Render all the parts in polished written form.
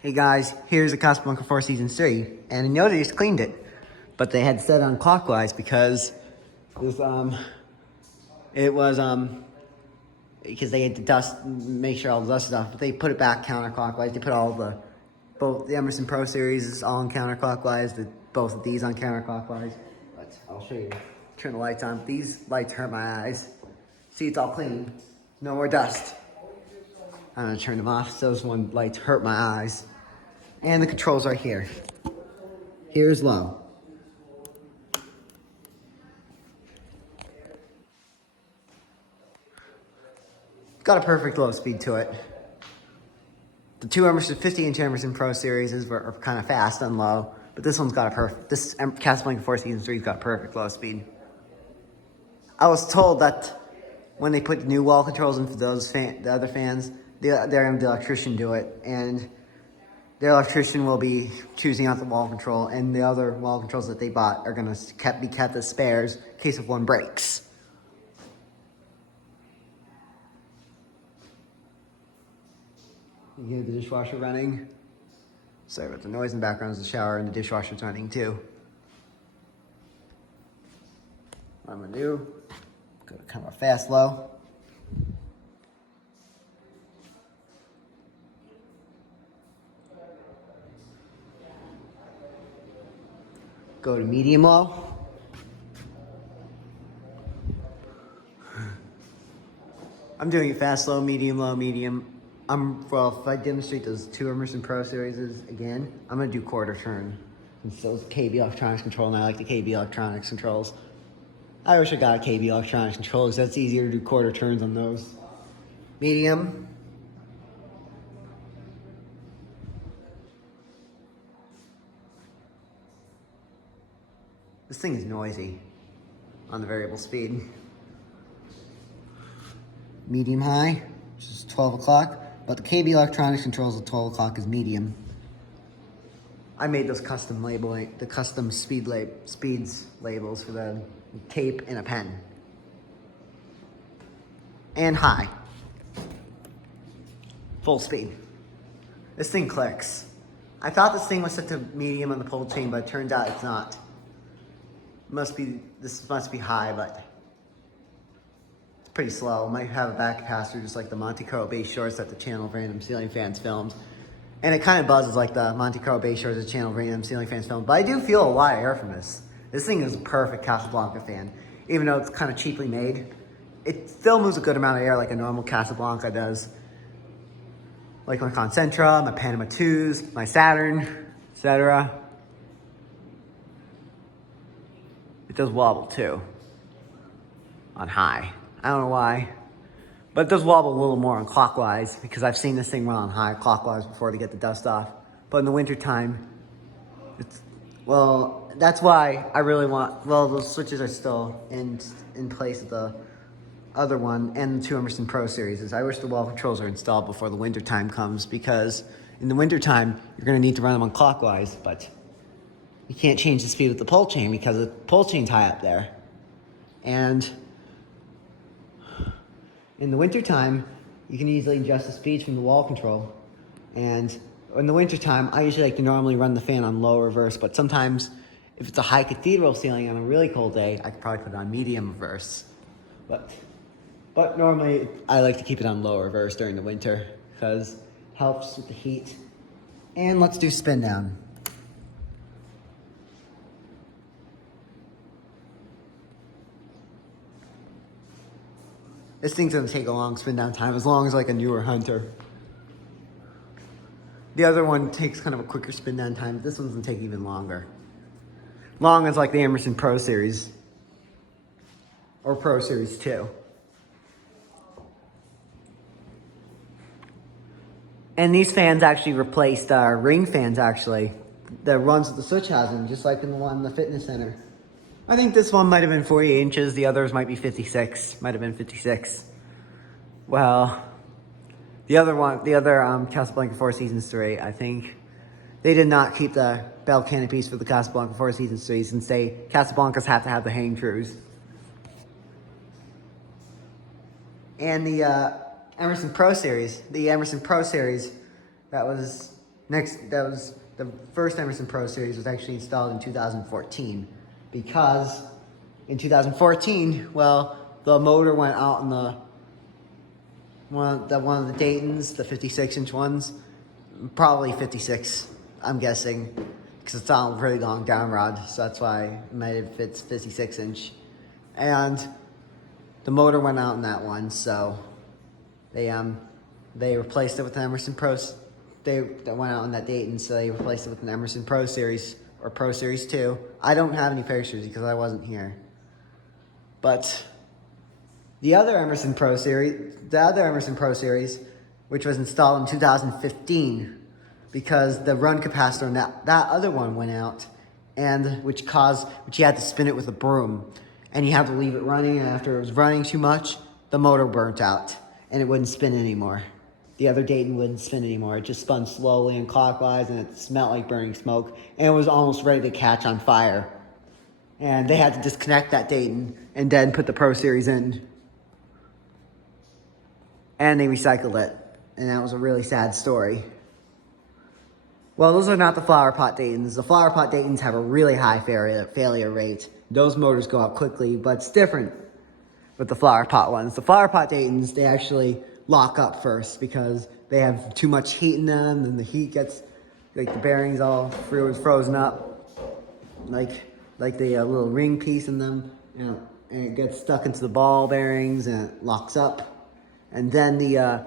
Hey guys, here's the Casablanca 4 Season 3, and I know they just cleaned it, but they had set it on clockwise because it was because they had to dust, make sure all the dust is off, but they put it back counterclockwise. They put both the Emerson Pro Series is all on counterclockwise, both of these on counterclockwise. But I'll show you. Turn the lights on. These lights hurt my eyes. See, it's all clean. No more dust. I'm gonna turn them off. Those lights hurt my eyes. And the controls are here. Here's low. Got a perfect low speed to it. The two 50-inch Emerson Pro Series are kind of fast and low, but this one's got a perfect. This Casablanca 4 Season 3's got a perfect low speed. I was told that when they put new wall controls in for the other fans, they're having the electrician do it, and the electrician will be choosing out the wall control, and the other wall controls that they bought are going to be kept as spares in case of one breaks. You hear the dishwasher running? Sorry about the noise in the background. Is the shower, and the dishwasher's running too. What I'm going to do, go to kind of a fast low. Go to medium low. I'm doing it fast low, medium. Well, if I demonstrate those two Emerson Pro Series again, I'm gonna do quarter turn. Since those KB Electronics control, and I like the KB Electronics controls. I wish I got a KB Electronics control because that's easier to do quarter turns on those. Medium. This thing is noisy on the variable speed. Medium high, which is 12 o'clock, but the KB Electronics controls at 12 o'clock is medium. I made those custom speeds labels for the tape and a pen. And high. Full speed. This thing clicks. I thought this thing was set to medium on the pull chain, but it turns out it's not. This must be high, but it's pretty slow. It might have a back capacitor just like the Monte Carlo bass shorts that the Channel of Random Ceiling Fans filmed. And it kind of buzzes like the Monte Carlo bass shorts the Channel of Random Ceiling Fans filmed. But I do feel a lot of air from this. This thing is a perfect Casablanca fan. Even though it's kind of cheaply made, it still moves a good amount of air like a normal Casablanca does. Like my Concentra, my Panama 2s, my Saturn, etc. It does wobble too, on high. I don't know why, but it does wobble a little more on clockwise because I've seen this thing run on high clockwise before to get the dust off. But in the wintertime, that's why I really want, those switches are still in place of the other one and the two Emerson Pro Series. I wish the wall controls are installed before the wintertime comes because in the wintertime, you're gonna need to run them on clockwise, but you can't change the speed with the pull chain because the pull chain's high up there. And in the wintertime, you can easily adjust the speeds from the wall control. And in the wintertime, I usually like to normally run the fan on low reverse, but sometimes if it's a high cathedral ceiling on a really cold day, I could probably put it on medium reverse. But normally, I like to keep it on low reverse during the winter because it helps with the heat. And let's do spin down. This thing's gonna take a long spin down time, as long as like a newer Hunter. The other one takes kind of a quicker spin down time. This one's gonna take even longer. Long as like the Emerson Pro Series. Or Pro Series 2. And these fans actually replaced ring fans actually. That runs with the switch housing, just like in the one in the fitness center. I think this one might have been 48 inches. The others might be 56. Might have been 56. Well, the other Casablanca 4 Seasons 3, I think they did not keep the bell canopies for the Casablanca 4 Seasons 3 since Casablancas have to have the hang trues. And the Emerson Pro Series, that was That was the first Emerson Pro Series was actually installed in 2014 because in 2014, well, the motor went out in one of the Daytons, the 56-inch ones, probably 56, I'm guessing, because it's on a really long down rod, so that's why it might have fits 56-inch, and the motor went out in that one, so they replaced it with an Emerson Pro. That went out in that Dayton, so they replaced it with an Emerson Pro Series or Pro Series 2. I don't have any pictures because I wasn't here. But the other Emerson Pro Series, which was installed in 2015, because the run capacitor in that other one went out, and which you had to spin it with a broom, and you had to leave it running, and after it was running too much, the motor burnt out, and it wouldn't spin anymore. The other Dayton wouldn't spin anymore. It just spun slowly and clockwise, and it smelled like burning smoke, and it was almost ready to catch on fire. And they had to disconnect that Dayton and then put the Pro Series in. And they recycled it, and that was a really sad story. Well, those are not the flower pot Daytons. The flower pot Daytons have a really high failure rate. Those motors go out quickly, but it's different with the flower pot ones. The flower pot Daytons, they actually lock up first because they have too much heat in them, and the heat gets, like, the bearings all frozen up, like the little ring piece in them, and it gets stuck into the ball bearings and it locks up, and then the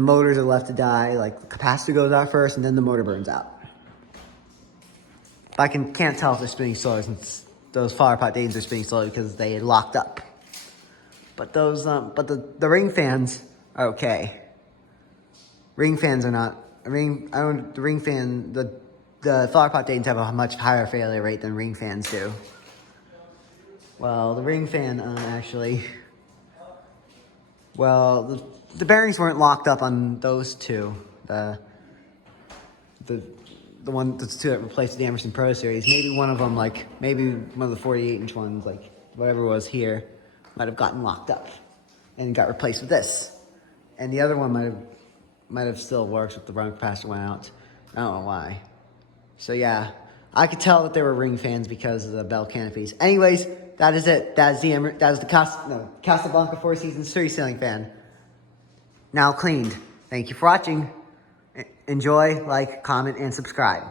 motors are left to die. Like, the capacitor goes out first, and then the motor burns out. But I can't tell if they're spinning slowly, since those flower pot Daytons are spinning slowly because they locked up. But those the ring fans are okay. Ring fans are not. The flower pot Daytons have a much higher failure rate than ring fans do. Well, the ring fan the bearings weren't locked up on those two. The two that replaced the Emerson Pro Series. Maybe one of them, maybe one of the 48-inch ones, whatever it was here, might have gotten locked up and got replaced with this. And the other one might have still worked if the run capacitor went out. I don't know why. So yeah, I could tell that they were ring fans because of the bell canopies. Anyways, that is it. That is the Casablanca Four Seasons 3 ceiling fan. Now cleaned. Thank you for watching. Enjoy, like, comment, and subscribe.